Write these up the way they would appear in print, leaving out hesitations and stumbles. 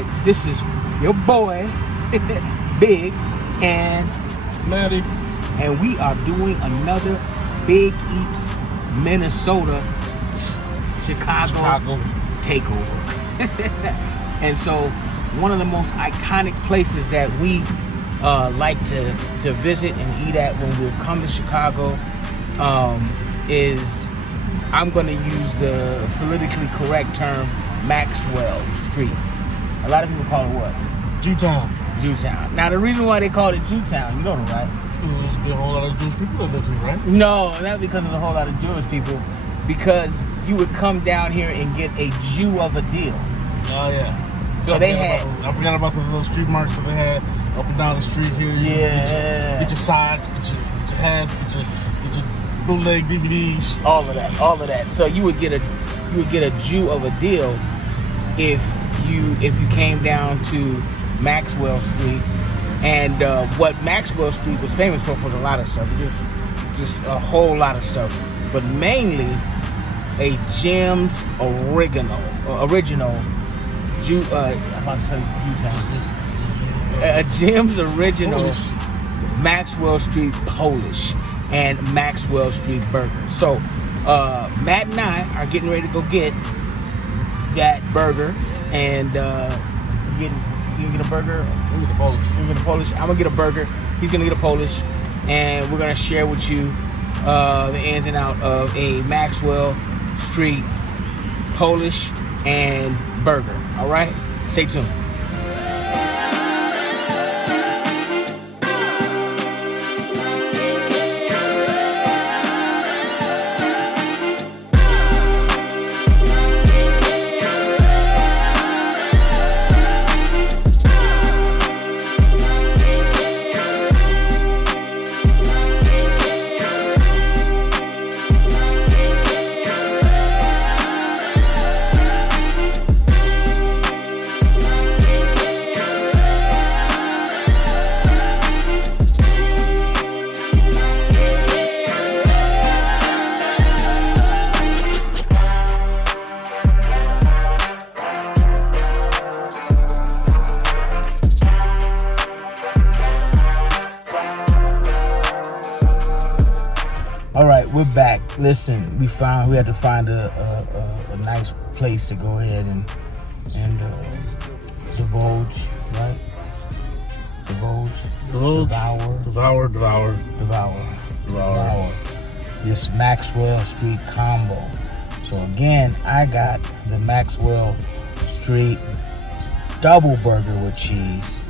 right, this is your boy, Bigg and Matty, and we are doing another Big Eats Minnesota Chicago takeover. And so one of the most iconic places that we like to visit and eat at when we come to Chicago is, I'm going to use the politically correct term, Maxwell Street. A lot of people call it what? Jewtown. Jewtown. Now the reason why they call it Jewtown, you know that, right? There's a whole lot of Jewish people that live here, right? No, not because of a whole lot of Jewish people. Because you would come down here and get a Jew of a deal. Oh yeah. So I forgot about the little street markets that they had up and down the street here. Yeah. Get your sides, get your hats, get your bootleg DVDs. All of that. So you would get a Jew of a deal if you came down to Maxwell Street. And what Maxwell Street was famous for was a lot of stuff, just a whole lot of stuff, but mainly a Jim's original Jew. I'm about to say Jewtown. A Jim's original Polish. Maxwell Street Polish and Maxwell Street Burger. So Matt and I are getting ready to go get that burger, and you gonna get a burger? We get a Polish. You get a Polish? I'm gonna get a burger. He's gonna get a Polish, and we're gonna share with you the ins and out of a Maxwell Street Polish and burger. All right, stay tuned. All right, we're back. Listen, we had to find a nice place to go ahead and divulge, right? Devour this Maxwell Street combo. So again, I got the Maxwell Street double burger with cheese,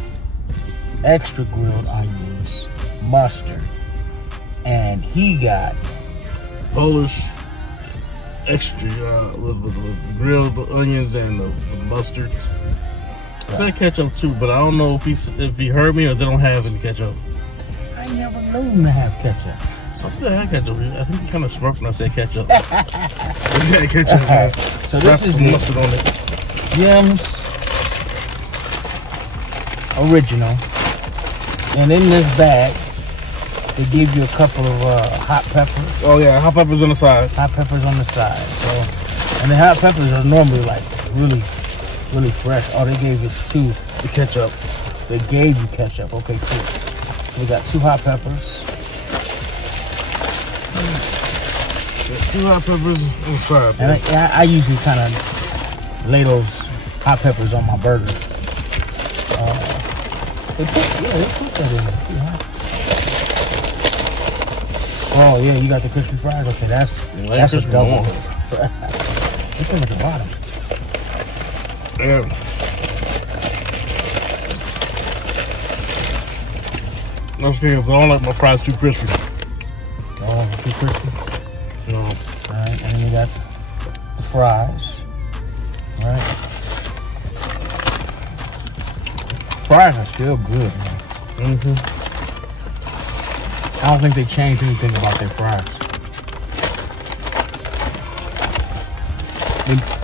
extra grilled onions, mustard, and he got Polish extra with grilled onions and the mustard. I said ketchup too, but I don't know if he heard me or they don't have any ketchup. I never knew them to have ketchup. I thought I had ketchup. I think he kind of smirked when I said ketchup. Yeah, ketchup. Right. So this is mustard on it. Jim's original, and in this bag they give you a couple of hot peppers. Oh yeah, hot peppers on the side. Hot peppers on the side. So, and the hot peppers are normally like really fresh. Oh, they gave us two. The ketchup. They gave you ketchup. Okay, cool. We got 2 hot peppers. 2 hot peppers on the side. And I usually kind of lay those hot peppers on my burger. They put that in there. Yeah. Oh yeah, you got the crispy fries. Okay, that's a double. Put them at the bottom. Yeah. That's okay, because I don't like my fries too crispy. Oh, too crispy? No. Alright, and then you got the fries. Alright. Fries are still good, man. I don't think they changed anything about their fries.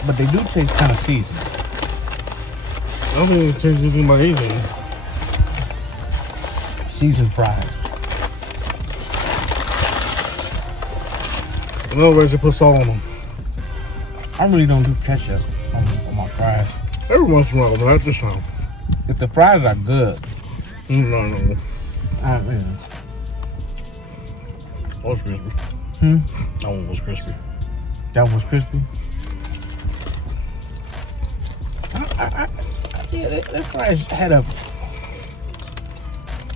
But they do taste kind of seasoned. I don't think they changed anything about anything. Seasoned fries. In other words, they put salt on them. I really don't do ketchup on my fries. Every once in a while, but not this time. If the fries are good. No. I mean, That was crispy. That one was crispy. That was crispy. Yeah, that fries had a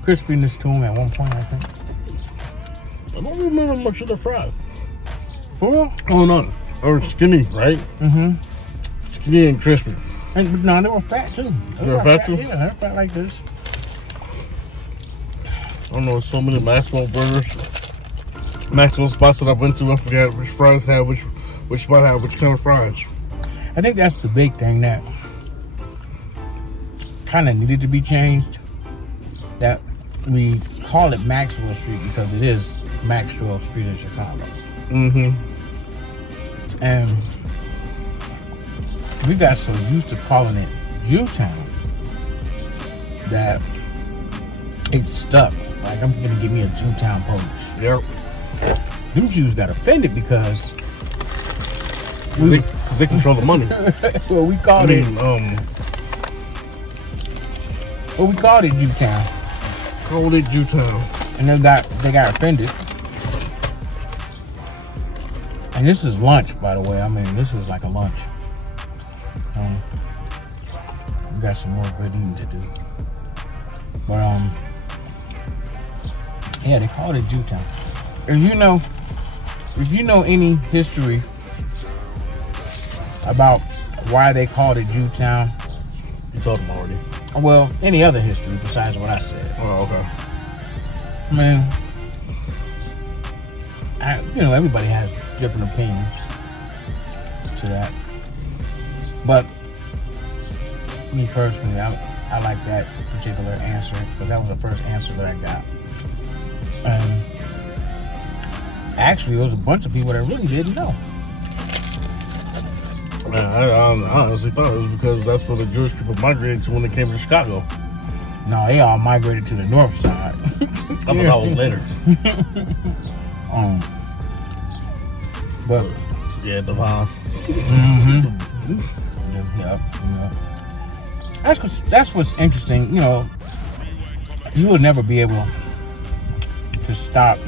crispiness to them at one point, I think. I don't remember much of the fries. For real? Oh, no. They were skinny, right? Mm-hmm. Skinny and crispy. And no, they were fat too. They were fat too? Yeah, they were fat like this. I don't know, so many Maxwell burgers. Maxwell spots that I've been to, I forgot which fries had which spot had which kind of fries. I think that's the big thing that kind of needed to be changed. That we call it Maxwell Street because it is Maxwell Street in Chicago. Mm-hmm. And we got so used to calling it Jewtown that it stuck. Like, I'm gonna give me a Jewtown Polish. Yep. Them Jews got offended because they control the money. well, we called it Jewtown. Called it Jewtown. And they got offended. And this is lunch, by the way. I mean, this is like a lunch. We got some more good eating to do. But yeah, they call it Jewtown. If you know any history about why they called it Jewtown, You told them already. well, any other history besides what I said. Oh, okay. Man, everybody has different opinions to that. But me personally, I like that particular answer because that was the first answer that I got. Actually, there was a bunch of people that really didn't know. Man, I honestly thought it was because that's where the Jewish people migrated to when they came to Chicago. No, they all migrated to the north side. I thought that was later. But yeah, Devon. Yeah. That's what's interesting. You would never be able to stop.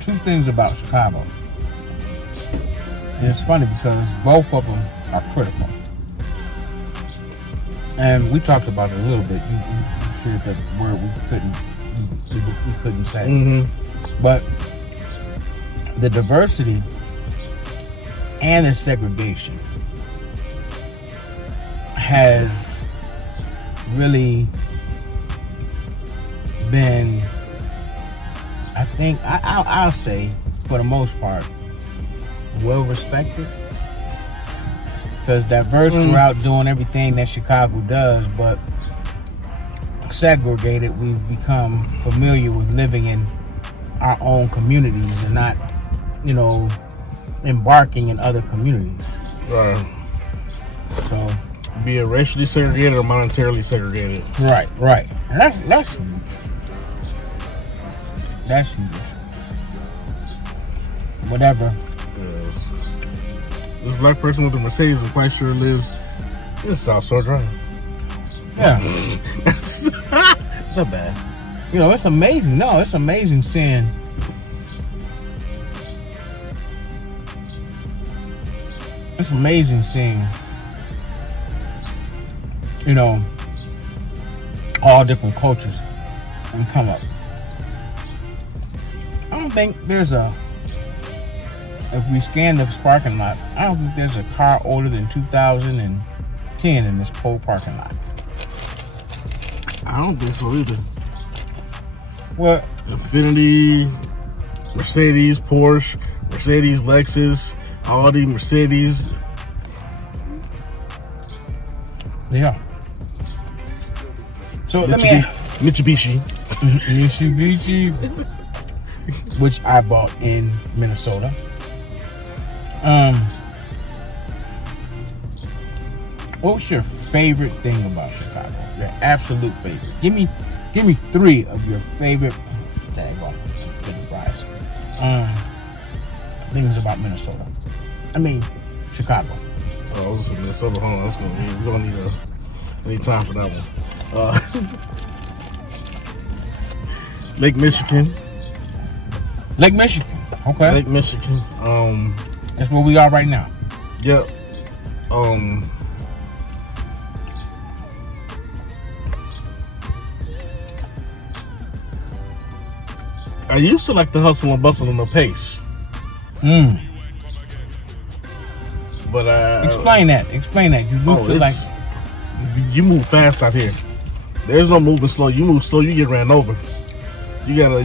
Two things about Chicago. And it's funny because both of them are critical. And we talked about it a little bit. You shared that word we couldn't say. Mm-hmm. But the diversity and the segregation has really been, I think, I'll say, for the most part, well respected. Because diverse throughout doing everything that Chicago does, but segregated, we've become familiar with living in our own communities and not, embarking in other communities. Right. So, be it racially segregated or monetarily segregated. Right. And that's huge. That's huge. Whatever. Yes. This black person with the Mercedes, I'm quite sure lives in South Shore Drive. Yeah. It's not bad. It's amazing. No, it's amazing seeing all different cultures and come up. I don't think there's if we scan this parking lot, I don't think there's a car older than 2010 in this whole parking lot. I don't think so either. Well, Infiniti, Mercedes, Porsche, Mercedes, Lexus, Audi, Mercedes. Yeah. So Mitsubishi, which I bought in Minnesota. What's your favorite thing about Chicago? Your absolute favorite. Give me 3 of your favorite things about Minnesota. I mean, Chicago. Oh, I was in Minnesota. Hold on, we're gonna need time for that one. Lake Michigan. Lake Michigan. Okay. Lake Michigan. That's where we are right now. Yep. I used to like the hustle and bustle and the pace. But explain that. You move like you move fast out here. There's no moving slow. You move slow, you get ran over. You gotta.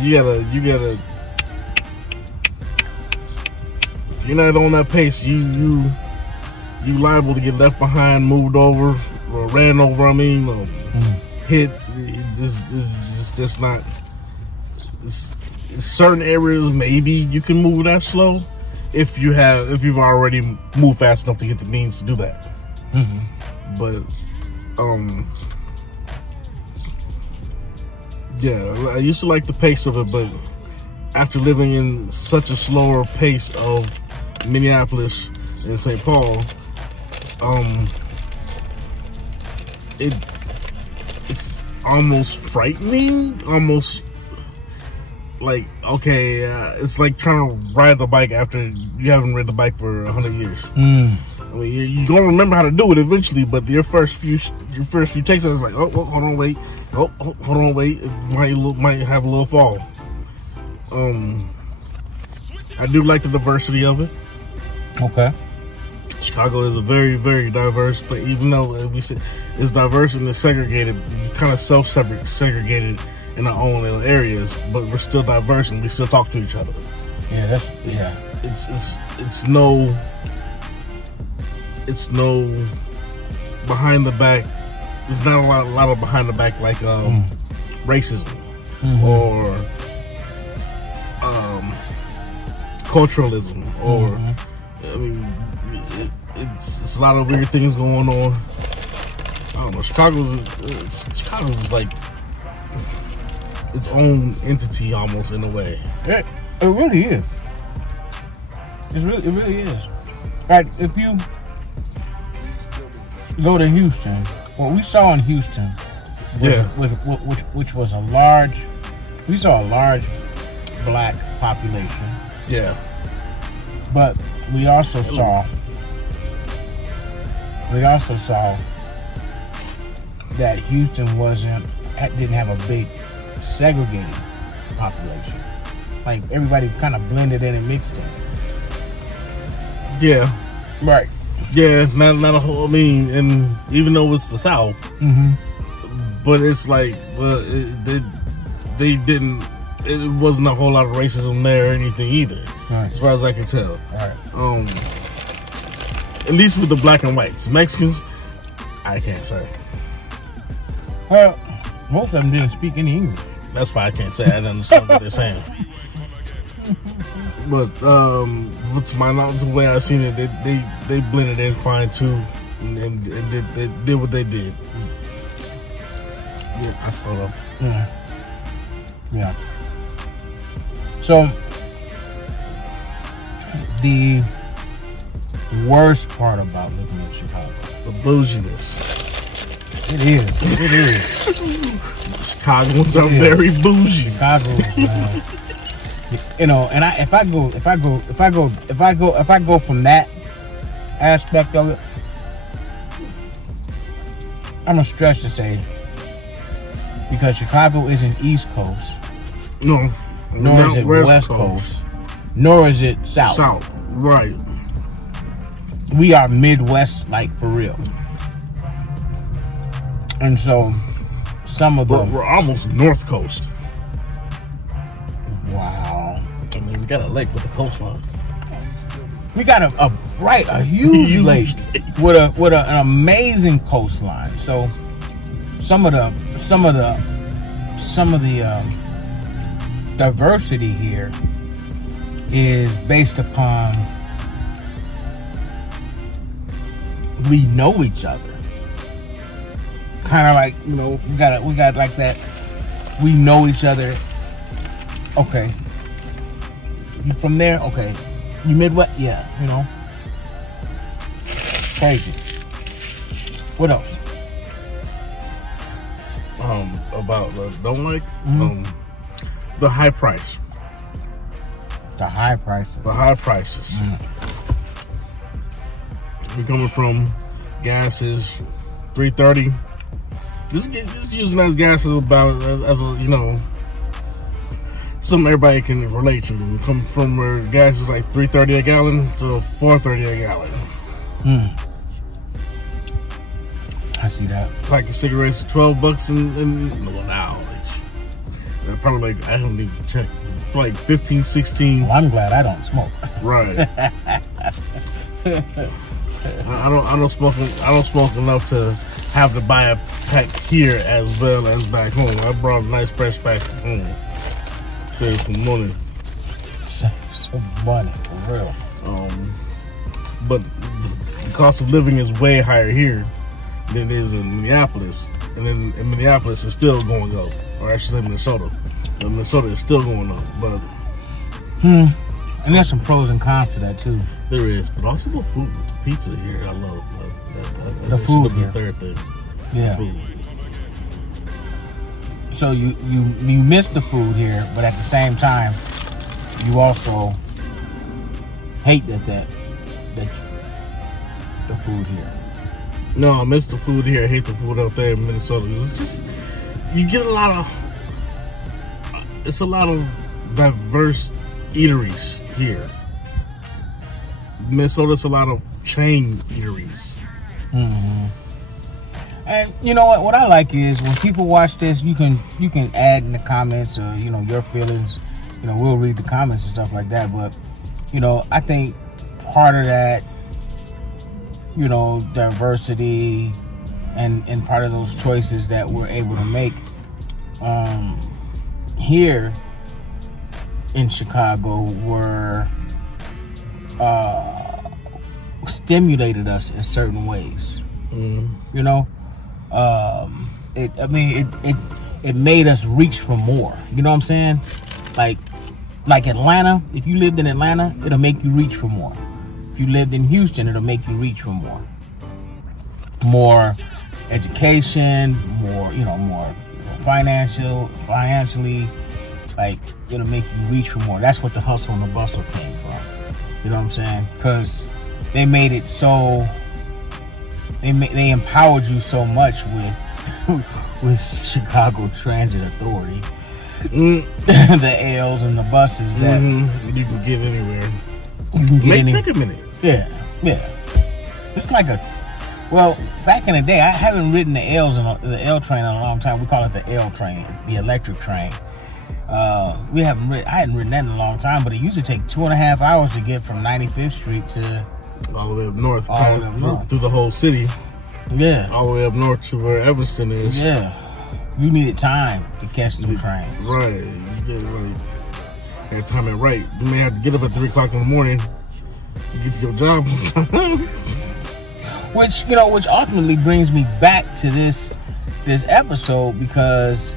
If you're not on that pace, you liable to get left behind, moved over, or ran over. I mean, hit. It's just not. Certain areas, maybe you can move that slow if you've already moved fast enough to get the means to do that. But yeah, I used to like the pace of it, but after living in such a slower pace of Minneapolis and St. Paul, it's almost frightening, almost like, okay, it's like trying to ride the bike after you haven't ridden the bike for 100 years. I mean, you're gonna remember how to do it eventually, but your first few takes, it's like, oh, hold on, wait, oh, hold on, wait, it might have a little fall. I do like the diversity of it. Okay. Chicago is a very, very diverse place. Even though we say it's diverse and it's segregated, kind of self-segregated in our own little areas, but we're still diverse and we still talk to each other. Yeah, It's no behind the back. There's not a lot of behind the back like racism or culturalism or I mean it's a lot of weird things going on. I don't know. Chicago's like its own entity almost in a way. It really is. It really is. Like if you go to Houston, what we saw in Houston, which was a large black population. Yeah. But we also saw that Houston didn't have a big segregated population. Like everybody kind of blended in and mixed in. Yeah. Right. Yeah, not a whole. I mean, and even though it's the South, but it's like, they didn't. It wasn't a whole lot of racism there or anything either, as far as I can tell. Right. At least with the black and whites. Mexicans, I can't say. Well, most of them didn't speak any English. That's why I can't say I didn't understand what they're saying. But to my knowledge, the way I've seen it, they blended in fine too, and they did what they did. Yeah, I saw them. Yeah. So the worst part about living in Chicago, the bouginess. It is. Chicagoans are very bougie. Chicago, man. You know, and if I go from that aspect of it, I'm gonna stretch to say, because Chicago isn't East Coast, no, nor is it West Coast, nor is it South. South, right? We are Midwest, like for real. And so, some of them we're almost North Coast. Wow. I mean, we got a lake with a coastline. We got a huge lake with an amazing coastline. So some of the diversity here is based upon we know each other. Kind of like, you know, we got like that. We know each other. Okay. You from there? Okay. You Midwest? Yeah, you know. crazy. What else? About don't like the high price. The high prices. The high prices. We're coming from gas is $3.30. This using as gas is about as a, you know, something everybody can relate to. We come from where gas is like $3.30 a gallon to $4.30 a gallon. I see that. Pack of cigarettes, $12 in well, now. Probably like, I don't even check. Like 15, 16. Well, I'm glad I don't smoke. Right. I don't smoke enough to have to buy a pack here as well as back home. I brought a nice fresh pack home. Save some money. Some money, for real. But the cost of living is way higher here than it is in Minneapolis. And then in Minneapolis, it's still going up. Or I should say Minnesota. But Minnesota is still going up. But and there's some pros and cons to that too. There is, but also the food, the pizza here, I love. The food here. The third thing. Yeah. The food. So you miss the food here, but at the same time, you also hate that the food here. No, I miss the food here. I hate the food out there in Minnesota. It's just, you get a lot of diverse eateries here. Minnesota's a lot of chain eateries. And you know what I like is when people watch this, you can add in the comments, you know, your feelings. You know, we'll read the comments and stuff like that. But you know, I think part of that, you know, diversity and part of those choices that we're able to make here in Chicago were stimulated us in certain ways. You know, it made us reach for more. You know what I'm saying? Like Atlanta. If you lived in Atlanta, it'll make you reach for more. If you lived in Houston, it'll make you reach for more. More education, more, you know, more financially, like, it'll make you reach for more. That's what the hustle and the bustle came from. You know what I'm saying? Because they made it so, they empowered you so much with Chicago Transit Authority. The L's and the buses that you can get anywhere. You can get Take a minute. Yeah. It's like well, back in the day, I haven't ridden the L train in a long time. We call it the L train, the electric train. I hadn't ridden that in a long time, but it used to take 2.5 hours to get from 95th Street to all the way up north, through the whole city. Yeah. All the way up north to where Evanston is. Yeah. You needed time to catch them trains. Right. You get that time it right. You may have to get up at 3 o'clock in the morning to get to your job. Which ultimately brings me back to this episode, because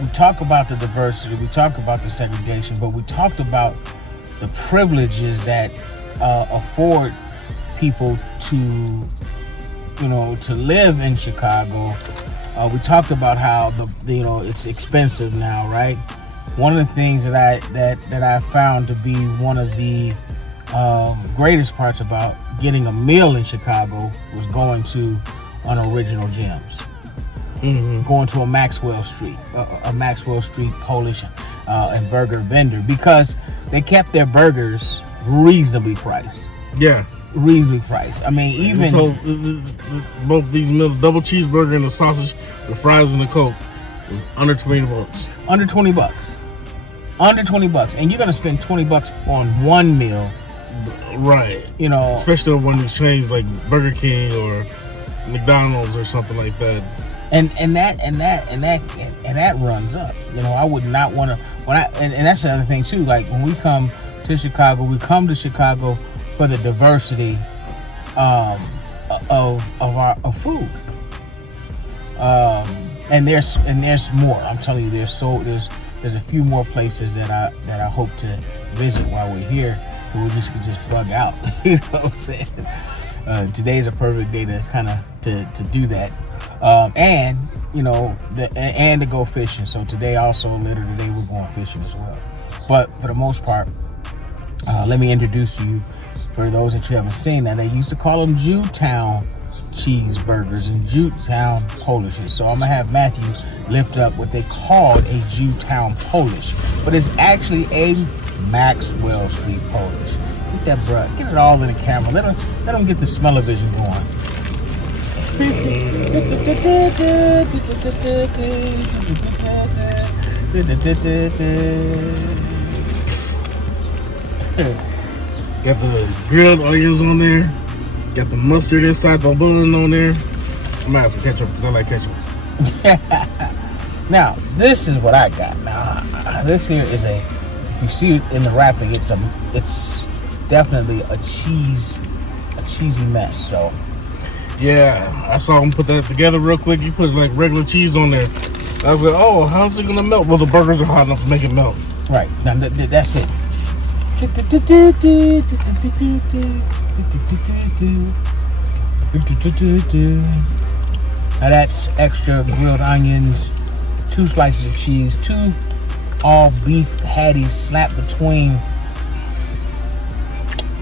we talk about the diversity, we talk about the segregation, but we talked about the privileges that afford people to live in Chicago. We talked about how it's expensive now, right? One of the things that I found to be one of the greatest parts about getting a meal in Chicago was going to Unoriginal Gems. Going to a Maxwell Street Polish and burger vendor, because they kept their burgers reasonably priced. Yeah. Reasonably priced. I mean, even so, both these meals, double cheeseburger and the sausage, the fries and the Coke, was under $20. Under $20. Under $20, and you're gonna spend $20 on one meal, right? You know, especially on one of these chains like Burger King or McDonald's or something like that. And that runs up. You know, I would not want to. And that's the other thing too. Like when we come to Chicago, we come to Chicago for the diversity of food. And there's more. I'm telling you, there's a few more places that I hope to visit while we're here, so we could just plug out. You know what I'm saying? today's a perfect day to kind of to do that, and you know, and to go fishing. So today also later today we're going fishing as well. But for the most part, let me introduce you, for those that you haven't seen, that they used to call them Jewtown cheeseburgers and Jewtown Polishes. So I'm gonna have Matthew lift up what they called a Jewtown Polish, but it's actually a Maxwell Street Polish. Get that, bruh. Get it all in the camera. Let them get the smell-o-vision going. Got the grilled onions on there. Got the mustard inside the bun on there. I might have some ketchup because I like ketchup. Now, this is what I got. Now, this here is a, you see it in the wrapping, it's definitely a cheesy mess. So yeah, I saw him put that together real quick. He put like regular cheese on there. I was like, oh, how's it gonna melt? Well, the burgers are hot enough to make it melt. Right, now that's it. Now that's extra grilled onions, 2 slices of cheese, 2 all beef patties slapped between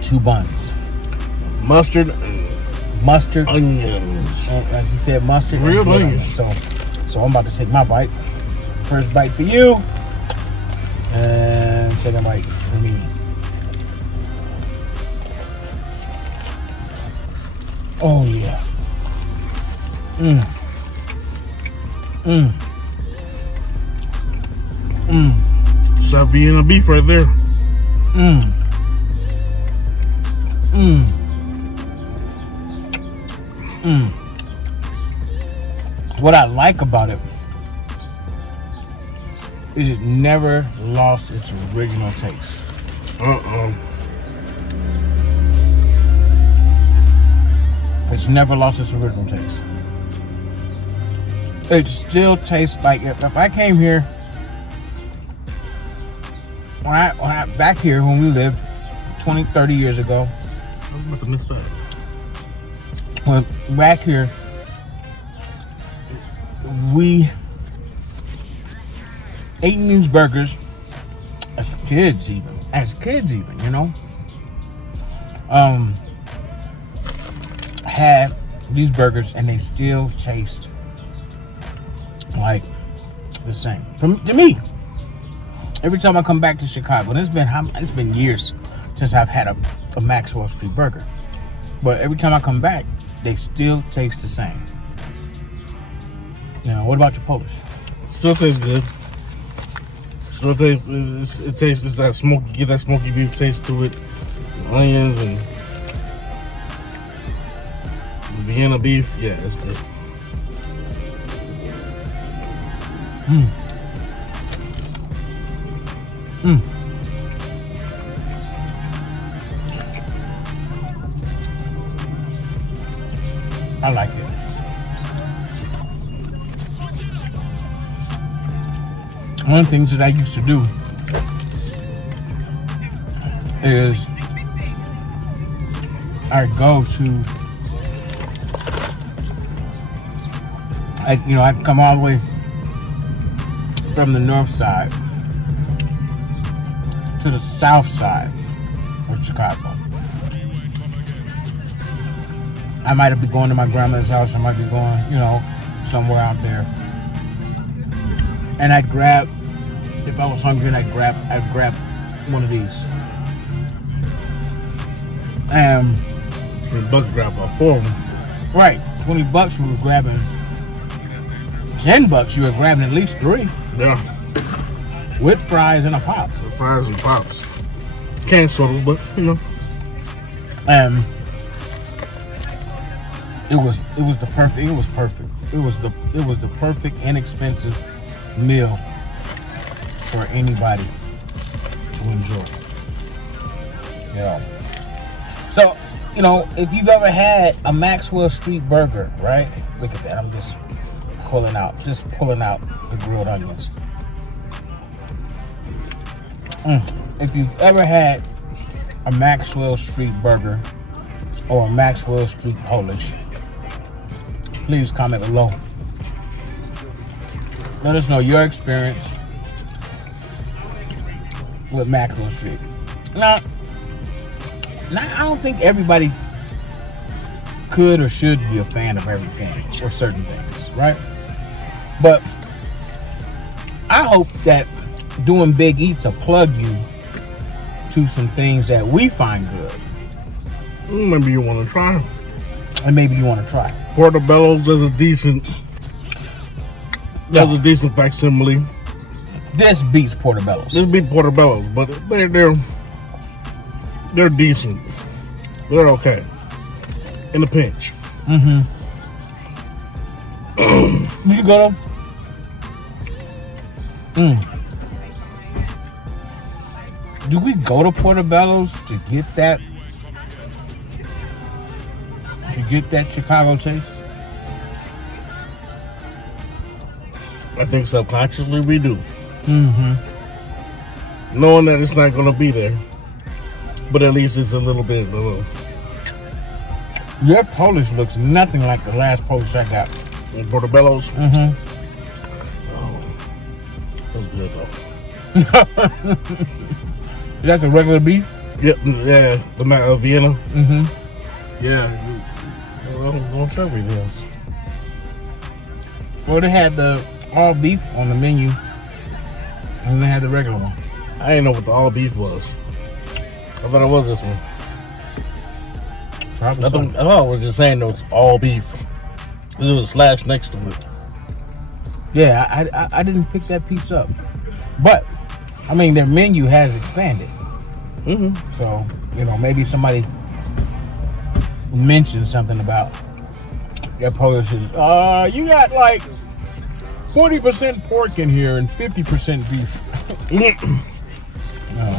2 buns. Mustard, onions. Like you said, mustard, grilled onions. So I'm about to take my bite. First bite for you, and second bite for me. Oh yeah. Stop being a beef right there. What I like about it is it never lost its original taste. It's never lost its original taste. It still tastes like, if I came here, when I back here when we lived 20, 30 years ago. I was about to miss that. Well, back here, we ate these burgers as kids even, you know. Had these burgers and they still taste like the same. To me, every time I come back to Chicago, and it's been years since I've had a Maxwell Street burger, but every time I come back, they still taste the same. Now, what about your Polish? Still tastes good. Still tastes, it tastes that smoky, get that smoky beef taste to it. Onions and Vienna beef, yeah, it's good. I like it. One of the things that I used to do is I'd come all the way from the north side to the south side of Chicago. I might be going to my grandmother's house. I might be going, you know, somewhere out there. And I'd grab, if I was hungry, and I'd grab one of these. And $20 grab about 4 of them. Right, $20 you were grabbing. $10 you were grabbing at least 3. Yeah. With fries and a pop. With fries and pops. Canned sodas, but you know. It was the perfect. It was perfect. It was the perfect inexpensive meal for anybody to enjoy. Yeah. So, you know, if you've ever had a Maxwell Street burger, right? Look at that. I'm just pulling out the grilled onions. If you've ever had a Maxwell Street burger, or Maxwell Street Polish, please comment below. Let us know your experience with Maxwell Street. Now, I don't think everybody could or should be a fan of everything or certain things, right? But I hope that doing Big Eats will plug you to some things that we find good. Maybe you want to try. And maybe you want to try. Portobello's does a decent facsimile. This beats Portobello's. This beats Portobello's, but they're decent. They're okay. In a pinch. Mm-hmm. You go to do we go to Portobello's to get that? To get that Chicago taste? I think subconsciously we do. Mm-hmm. Knowing that it's not going to be there. But at least it's a little bit. Your Polish looks nothing like the last Polish I got. In Portobello's? Mm-hmm. Oh, that's good though. Is that the regular beef? Yep, yeah, the Vienna. Mm-hmm. Yeah, don't tell me this. Well, they had the all beef on the menu, and they had the regular one. I didn't know what the all beef was. I thought it was this one. Probably I thought we were just saying it was all beef. There was a slash next to it. Yeah, I didn't pick that piece up. But, I mean, their menu has expanded. Mm-hmm. So, you know, maybe somebody mentioned something about their Polish is, you got like 40% pork in here and 50% beef. No.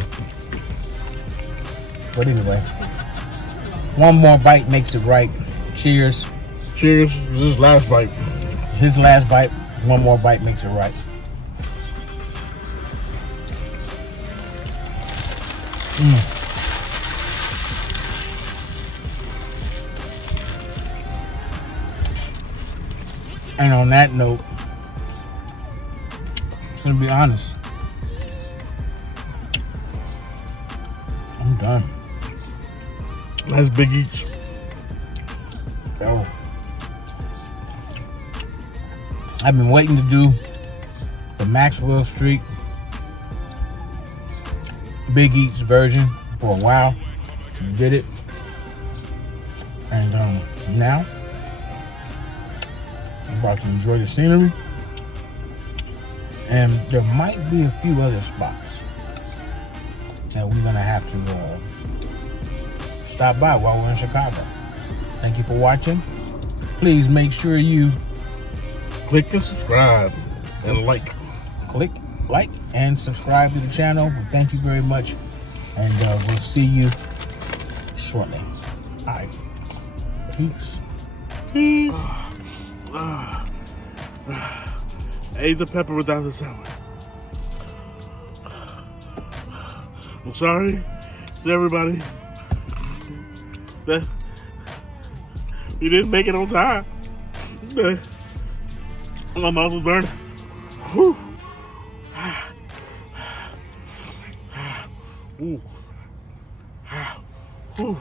But anyway, one more bite makes it right. Cheers. Cheers. This is last bite. His last bite. One more bite makes it right. And on that note, I'm gonna be honest, I'm done. That's Big Eats. Oh. I've been waiting to do the Maxwell Street Big Eats version for a while. Did it. And now I'm about to enjoy the scenery. And there might be a few other spots that we're gonna have to stop by while we're in Chicago. Thank you for watching. Please make sure you click and subscribe and like. Click, like, and subscribe to the channel. Thank you very much. And we'll see you shortly. All right. Peace. Peace. I ate the pepper without the salad. I'm sorry to everybody that you didn't make it on time. My mouth was burning. Whew. Ooh. Ooh.